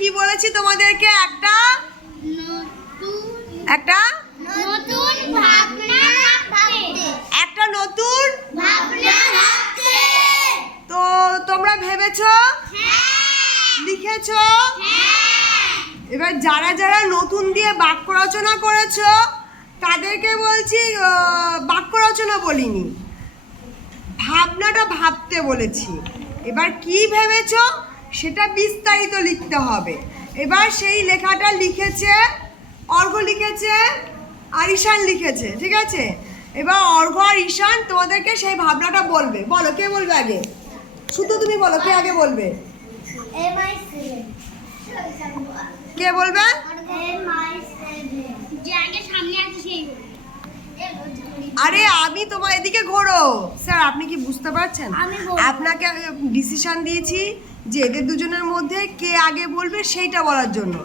কি বলেছি তোমাদেরকে? একটা নতুন ভাবনা ভাবতে, একটা নতুন ভাবনা ভাবতে। তো তোমরা ভেবেছো, লিখেছো? এবার যারা যারা নতুন দিয়ে বাক্য রচনা করেছো তাদেরকে বলছি, বাক্য রচনা বলিনি, ভাবনাটা ভাবতে বলেছি। এবার কি ভেবেছো সেটা বিস্তারিত লিখতে হবে। এবার সেই লেখাটা লিখেছে অর্ঘ্য, লিখেছে আর ঈশান লিখেছে, ঠিক আছে? এবার অর্ঘ্য আর ঈশান তোমাদেরকে সেই ভাবনাটা বলবে। বলো, কে বলবে আগে? শুধু তুমি বলো, কে আগে বলবে? কে বলবে? যে আগে সামনে আছে সেই বলবে। আরে আমি তোমার এদিকে ঘোরো। স্যার আপনি কি বুঝতে পারছেন? আপনাকে ডিসিশন দিয়েছি যে এদের দুজনের মধ্যে কে আগে বলবে সেইটা বলার জন্য।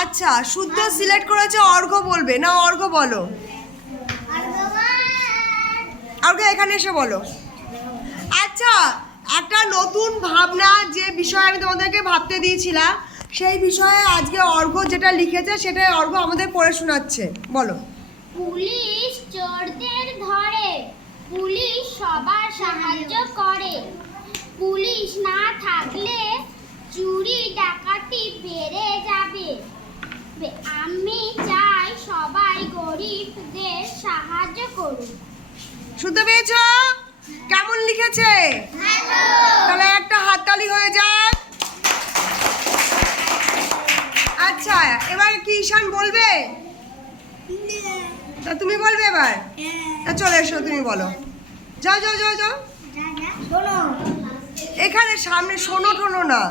আচ্ছা, শুদ্ধ সিলেক্ট করেছে অর্ঘ্য বলবে না? অর্ঘ্য বলো, অর্ঘ্য এখানে এসে বলো। আচ্ছা, একটা নতুন ভাবনা যে বিষয়ে আমি তোমাদেরকে ভাবতে দিয়েছিলাম সেই বিষয়ে আজকে অর্ঘ্য যেটা লিখেছে সেটা অর্ঘ্য আমাদের পড়ে শোনাচ্ছে। বলো। পুলিশ চোরদের ধরে, পুলিশ সবার সাহায্য করে, পুলিশ না থাকলে চুরি ডাকাতি বেড়ে যাবে। আমি চাই সবাই গরিবদের সাহায্য করুক। শুনতে পেয়েছো? কেমন লিখেছে? তাহলে একটা হাততালি হয়ে যাক। আচ্ছা, এবার কি ঈশান বলবে? তা তুমি বলবে এবার? তা চলে এসো, তুমি বলো। যাও যাও যাও যাও, এখানে সামনে। শোনো টোনো না,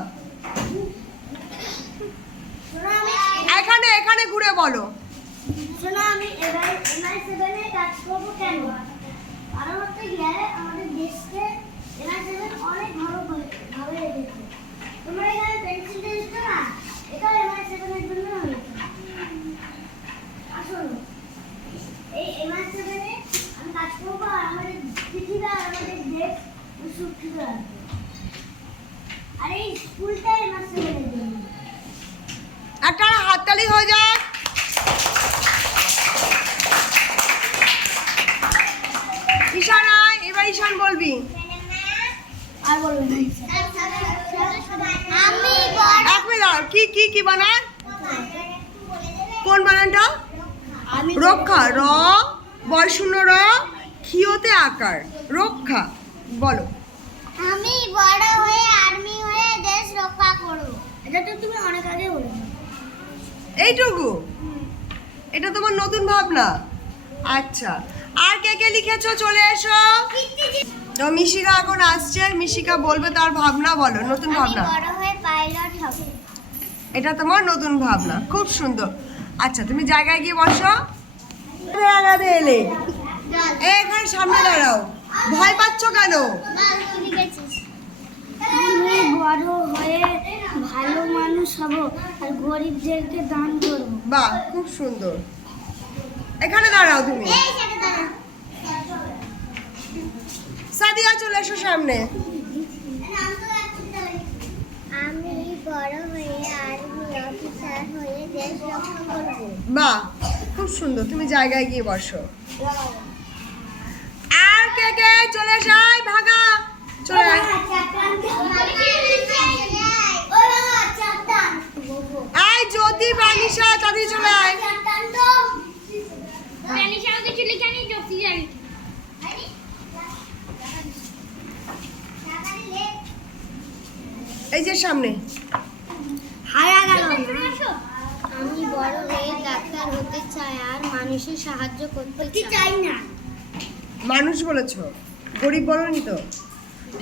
এখানে এখানে ঘুরে বলো। শোনো, আমি এবার MI7 কাজ করব কেন? কারণ হচ্ছে গিয়ে আমাদের দেশকে MI7 অনেক ভাবে রেখেছে। তোমরা এখানে পেন্সিলটা দিচ্ছ না, এটা MI7 এর জন্য হয়েছে। আসলে এই MI7 এ আমি কাজ করবো আর আমাদের পৃথিবী আর আমাদের দেশ সুরক্ষিত রাখবে। আর এই স্কুলটা MI7 এর জন্য। একটা হাততালি হয়ে যাক। ঈশান আয়, এবার ঈশান বলবি। আর বলবে না। আমি এক মিনিট দাঁড়াও, কি কি কি বানান? কোন বানানটা? আমি রক্ষা, র বয়শূন্য র, ক্ষিয়তে আকার, রক্ষা। বলো। আমি বড় হয়ে আর্মি হয়ে দেশ রক্ষা করব। এটা তো তুমি অনেক আগে বলেছো। এইটুকু? এটা তোমার নতুন ভাবনা? আচ্ছা, আর কে কে লিখেছো চলে এসো। তো মিশিকা এখন আসছে, মিশিকা বলবে তার ভাবনা। বলো, নতুন ভাবনা। আমি বড় হয়ে পাইলট হব। এটা তোমার নতুন ভাবনা, খুব সুন্দর। আচ্ছা, তুমি জায়গায় গিয়ে বসো। জায়গাতে এলে এখানে সামনে দাঁড়াও, ভয় পাচ্ছ কেন? আমি বড় হয়ে ভালো মানুষ হব আর গরিবদেরকে দান করব। বাহ, খুব সুন্দর। এখানে দাঁড়াও তুমি। সাদিয়া চলে এসো সামনে। আমি বড় হয়ে আর্মি অফিসার হয়ে দেশ রক্ষা করব। বাহ, খুব সুন্দর। তুমি জায়গায় গিয়ে বসো। আর কে কে চলে যাই, ভাগা চলে আয়। আয় জ্যোতি, বানিশা, তাড়াতাড়ি চলে আয়। এই যে সামনে। আমি বড় হয়ে ডাক্তার হতে চাই আর মানুষের সাহায্য করতে চাই না। মানুষ বলেছো, গরিব বলনি তো?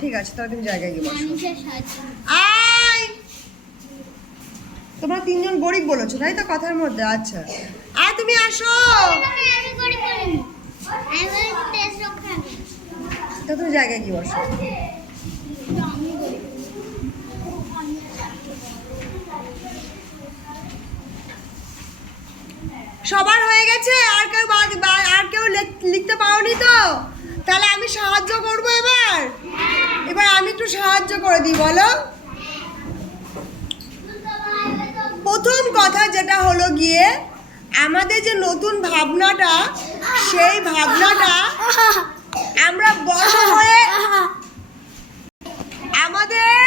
ঠিক আছে, তাহলে তুমি জায়গায় গিয়ে বসো। মানুষের সাহায্য। আয়, তোমরা তিনজন গরিব বলেছো তাই তো কথার মধ্যে? আচ্ছা, আয় তুমি আসো। আমি গরিব বলিনি, আমি বলেছি দেশ রক্ষা। তো তুমি জায়গায় গিয়ে বসো। সবার হয়ে গেছে? আর কেউ লিখতে পারোনি তো? তাহলে আমি সাহায্য করবো এবার। এবার আমি একটু সাহায্য করে দিই, বলো। হলো গিয়ে আমাদের যে নতুন ভাবনাটা, সেই ভাবনাটা আমরা বড় হয়ে আমাদের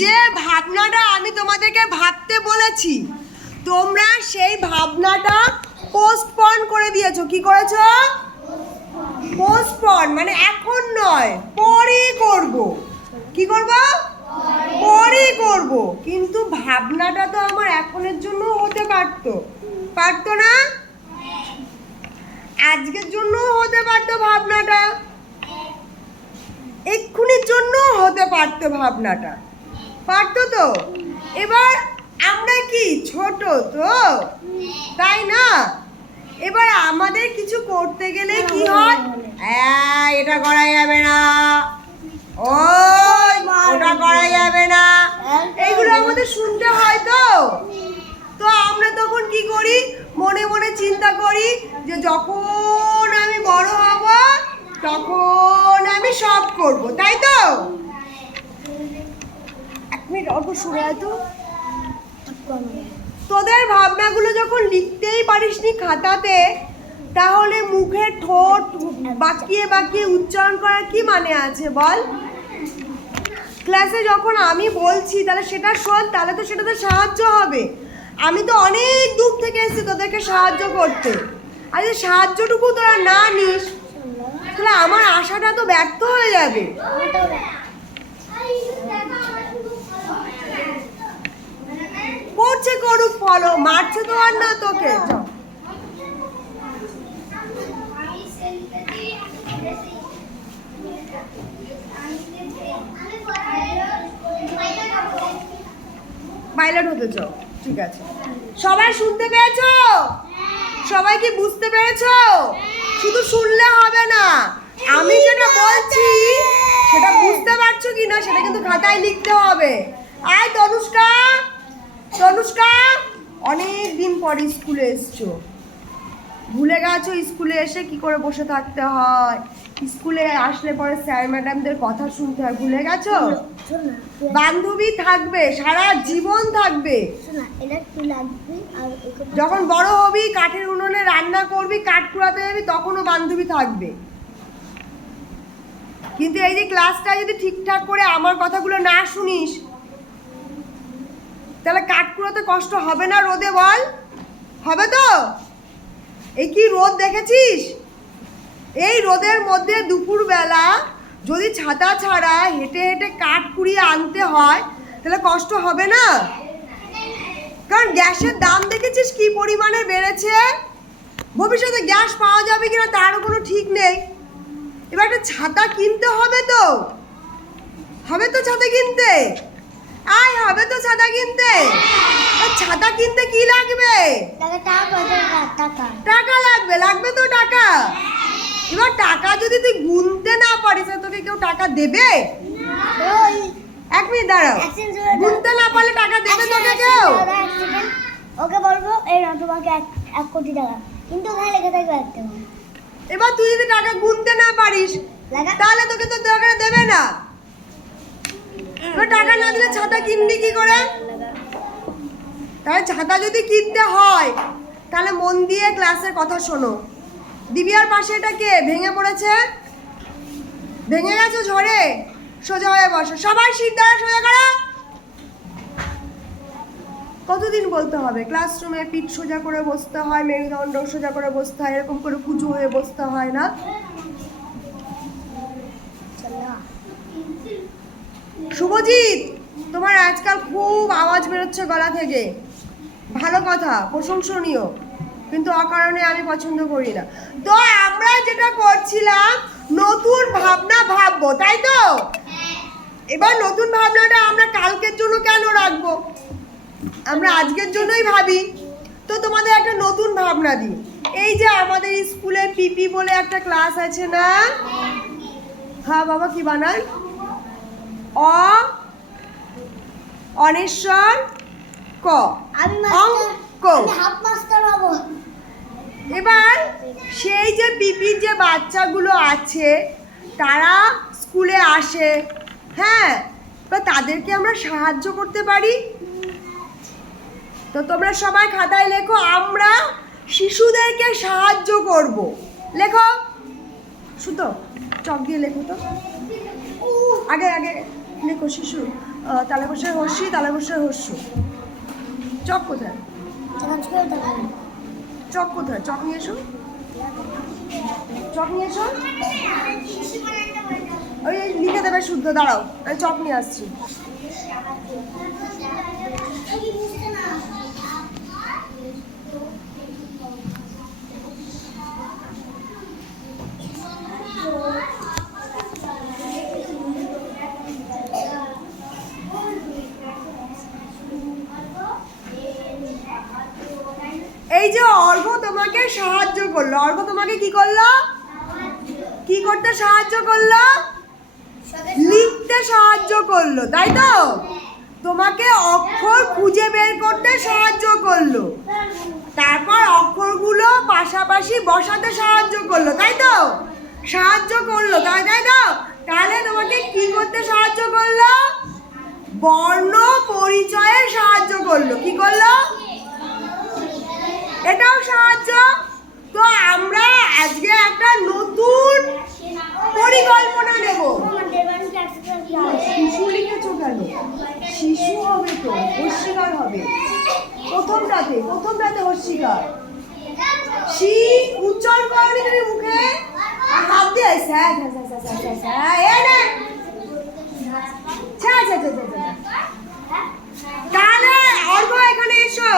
যে ভাবনাটা আমি তোমাদেরকে ভাবতে বলেছি, তোমরা সেই ভাবনাটা পোস্টপন করে দিয়েছো। কি করেছো? পোস্টপন মানে এখন নয়, পরেই করব। কি করব? পরেই করব। কিন্তু ভাবনাটা তো আমার এখনের জন্য হতে পারতো না? আজকের জন্য হতে পারতো ভাবনাটা, এক্ষুনির জন্য হতে পারতো ভাবনাটা, পারতো তো। এবার আমরা কি ছোট তো, তাই না? এবার আমাদের কিছু করতে গেলে কি হয়, এটা করা যাবে না, ওটা করা যাবে না, এইগুলো আমাদের শুনতে হয় তো। তো আমরা তখন কি করি, মনে মনে চিন্তা করি যে যখন আমি বড় হব তখন আমি সব করব, তাই তো? এক মিনিট অল্প শুনে তো। তোদের ভাবনাগুলো যখন লিখতেই পারিসনি খাতাতে, তাহলে মুখে ঠোঁট বাঁকিয়ে বাঁকিয়ে উচ্চারণ করার কি মানে আছে বল? ক্লাসে যখন আমি বলছি তাহলে সেটা শোন, তাহলে তো সেটাতে সাহায্য হবে। আমি তো অনেক দূর থেকে এসেছি তোদেরকে সাহায্য করতে, আর যে সাহায্যটুকু তোরা না নিস তাহলে আমার আশাটা তো ব্যর্থ হয়ে যাবে। করছে করুক, ফলো মারছে তো আর না তোকে। পাইলট হতে চাও, ঠিক আছে। সবাই শুনতে পেয়েছো? সবাই কি বুঝতে পেরেছো? শুধু শুনলে হবে না, আমি যেটা বলছি সেটা বুঝতে পারছো কি না সেটা কিন্তু খাতায় লিখতে হবে। আয় তনুষ্কা, তনুষ্কা, অনেক দিন পরে স্কুলে এসছো, ভুলে গেছো স্কুলে এসে কি করে বসে থাকতে হয়, স্কুলে আসলে পরে স্যার ম্যাডামদের কথা শুনতে হয়, ভুলে গেছো? বান্ধবী থাকবে, সারা জীবন থাকবে। যখন বড় হবি, কাঠের উনুনে রান্না করবি, কাঠ কুড়াতে যাবি, তখনও বান্ধবী থাকবে। কিন্তু এই যে ক্লাসটা যদি ঠিকঠাক করে আমার কথাগুলো না শুনিস, তাহলে কাঠ কুড়াতে কষ্ট হবে না রোদে, বল? হবে তো? এই কি রোদ দেখেছিস? এই রোদের মধ্যে দুপুরবেলা যদি ছাতা ছাড়া হেঁটে হেঁটে কাঠ কুড়িয়ে আনতে হয় তাহলে কষ্ট হবে না? কারণ গ্যাসের দাম দেখেছিস কি পরিমাণে বেড়েছে। ভবিষ্যতে গ্যাস পাওয়া যাবে কিনা তারও কোনো ঠিক নেই। এবার একটা ছাতা কিনতে হবে তো, হবে তো ছাতা কিনতে, হবে তো ছাতা কিনতে। ছাতা কিনতে কি লাগবে? টাকা লাগবে, লাগবে তো টাকা। এবার টাকা যদি তুই গুনতে না পারিস তোকে কেউ টাকা দেবে? এক মিনিট দাঁড়াও, গুনতে না পারলে টাকা দেবে তোকে কেউ? ওকে বলবো এই না তোমাকে 1 কোটি টাকা, কিন্তু ওখানে লেখা থাকবে 1 টাকা। এবার তুই যদি টাকা গুনতে না পারিস তাহলে তোকে তো টাকা দেবে না। এবার টাকা না দিলে ছাতা কিনবি কি করে? তাহলে ছাতা যদি কিনতে হয় তাহলে মন দিয়ে ক্লাসের কথা শোনো। দিবিয়ার পাশে এটা কে ভেঙে পড়েছে? ভেঙে গেছে ঝড়ে? সোজা হয়ে বসো, সবাই সিদ্ধারা সোজা করো। কতদিন বলতে হবে? ক্লাসরুমে পিঠ সোজা করে বসতে হয়, মেরুদণ্ড সোজা করে বসতে হয়, এরকম করে কুজু হয়ে বসতে হয় না? শুভজিৎ, তোমার আজকাল খুব আওয়াজ বেরোচ্ছে গলা থেকে, ভালো কথা, প্রশংসনীয়, কিন্তু অকারণে আমি পছন্দ করি না। তো আমরা যেটা করছিলাম নতুন ভাবনা ভাববো, তাই তো? এবার নতুন ভাবনাটা আমরা কালকের জন্য কেন রাখবো, আমরা আজকের জন্যই ভাবি। তো তোমাদের একটা নতুন ভাবনা দিই। এই যে আমাদের স্কুলে পিপি বলে একটা ক্লাস আছে না? হ্যাঁ বাবা, কি বানাই? অনেশ্বর ক, অঙ্ক। এবার সেই যে পিপির যে বাচ্চাগুলো আছে তারা স্কুলে আসে, হ্যাঁ, তো তাদেরকে আমরা সাহায্য করতে পারি। তো তোমরা সবাই খাতায় লেখো, আমরা শিশুদেরকে সাহায্য করব। লেখো সুতো, চক দিয়ে লেখো তো। আগে আগে লেখো শিশু, তালে বসে হর্ষি, তালে বসে হর্ষ। চক কোথায়? চক কোথায়? চক নিয়ে এসো, চক নিয়ে এসো। ওই লিখে দেবে শুদ্ধ, দাঁড়াও আমি চক নিয়ে আসছি। এই যে অর্ঘ্য তোমাকে সাহায্য করলো, অর্ঘ্য তোমাকে কি করলো? কি করতে সাহায্য করলো? লিখতে সাহায্য করলো, তাই তো? তোমাকে অক্ষর খুঁজে বের করতে সাহায্য করলো, তারপর অক্ষরগুলো পাশাপাশি বসাতে সাহায্য করলো, তাই তো? সাহায্য করলো, তাই তাই তো? তাহলে তোমাকে কি করতে সাহায্য করলো? বর্ণ পরিচয়ে সাহায্য করলো। কি করলো? এটাও সাহায্য। তো আমরা আজকে একটা নতুন পরিকল্পনা নেব। শিশু লিখেছো কেন? শিশু হবে তো, হর্ষিকার হবে প্রথমটাতে, প্রথমটাতে হর্ষিকার। শি উচ্চারণ করনি তুমি মুখে, আর হাত দিয়ে স্যার তাহলে অর্ঘ্য এখানে এসো।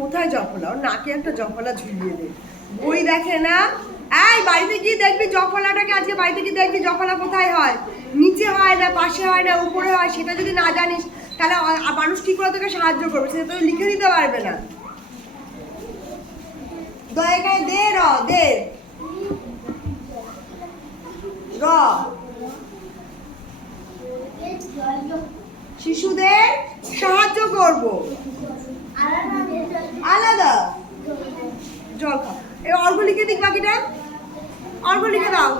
কোথায় জফলা? ওর নাকে একটা জফলা ঝুলিয়ে দে, বই দেখে না। এই বাড়িতে গিয়ে দেখবি জফলাটাকে, আজকে বাড়িতে গিয়ে দেখবি জফলা কোথায় হয়, নিচে হয় না, পাশে হয় না, উপরে হয়। সেটা যদি না জানিস তাহলে মানুষ কি করে তোকে সাহায্য করবে? সেটা তো লিখে দিতে পারবে না। দয়াকায় দে, র দে, র। শিশুদের সাহায্য করব, আলাদা। জল খাও। এই অর্ঘ্য লিখে দিক, বাকিটা অর্ঘ্য লিখে দাও।